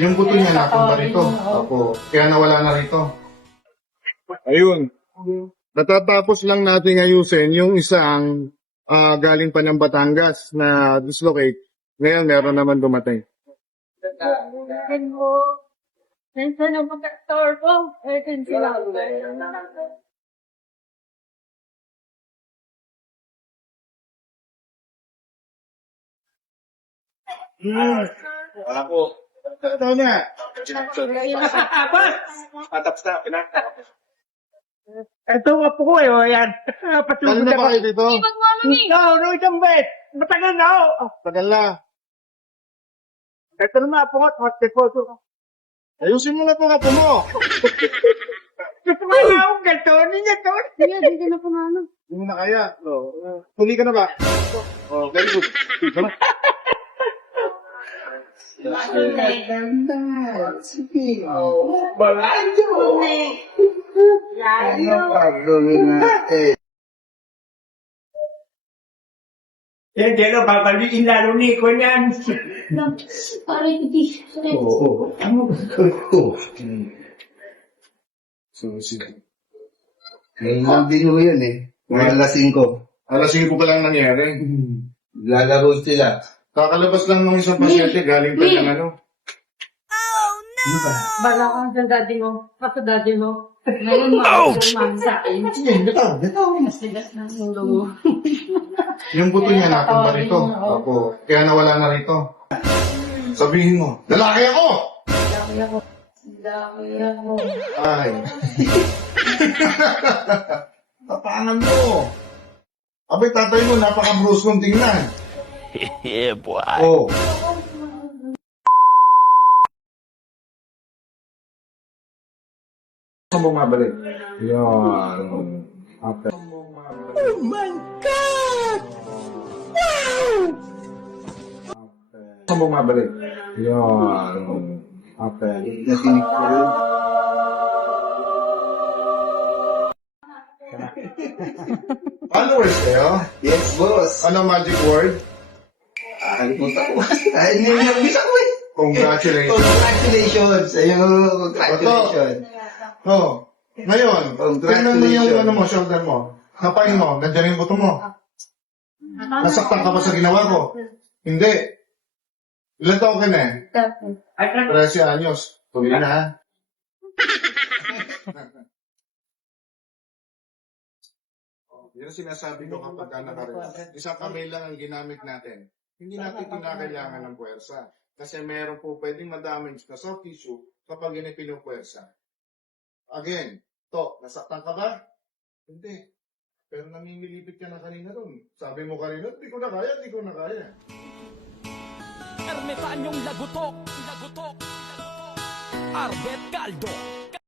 Yung buto niya napunta rito. Opo. Kaya nawala na rito. Ayun. Natatapos lang natin ayusin yung isang galing pa ng Batangas na dislocate. Ngayon, meron naman dumating. Minsan ang mag-store ko, din sila. Wala po. Ito na. Patapos na, ito nga po ko eh, o yan. Kali na ba kayo dito? No, isang bet. Matagal na ako. Tagal na. Ito naman po ko, deposo ko. Ayusin mo na ito kapo mo. Gusto ko na akong ganito, ninyo to. Hindi na po namin. Hindi mo na kaya. Tuli ka na ba? Very good. Yan, Jello, babaliin lalo ni ko yan. Parang hindi. Oo. Ano? So, sige. Ngayon din mo yun eh. Mga alas 5. Alas 5 pa lang nangyari. Lalaro sila. Kakalabas lang ng isang pasyente, galing pa ng ano. Ano ba? Bala ka sa daddy mo. Sa daddy mo. Ngayon, mami sa akin. Dito. Masigas na yung lumo. Yung buto niya napunta rito. Opo. Kaya nawala na rito. Sabihin mo, lalaki ako! Dami ako. Ay. Tapangan mo. Abay, tatay mo, napaka-bruce kong tingnan. Yeah, boy. Oh. Saan bumabalik? Yan. Okay. Oh my God! Wow! Saan bumabalik? Yan. Okay. Nasinig ko yun. Followers kayo? Yes, boss. Ano magic word? Alimutan ko. Ay, nilabis ako eh. Congratulations. Congratulations. Ayun, congratulations. Oh. Ngayon, tingnan mo yung ano mo, shoulder mo. Kapain mo, nandiyan yung buto mo. Nasaktan ka ba sa ginawa ko? Hindi. Ilan taon ka na eh? 13 anyos. Tuloy na ha. Yan ang sinasabi ko kapag ka nakarela. Isang kamay lang ang ginamit natin. Hindi natin kinakailangan ng puwersa. Kasi meron po pwedeng madamage na soft tissue kapag yun ay pinupuwersa. Again, nasaktan ka ba? Hindi. Pero namimilipit ka na kanina doon. Sabi mo kanina, hindi ko na kaya. Ermitan yung lagutok. Arbet Caldo.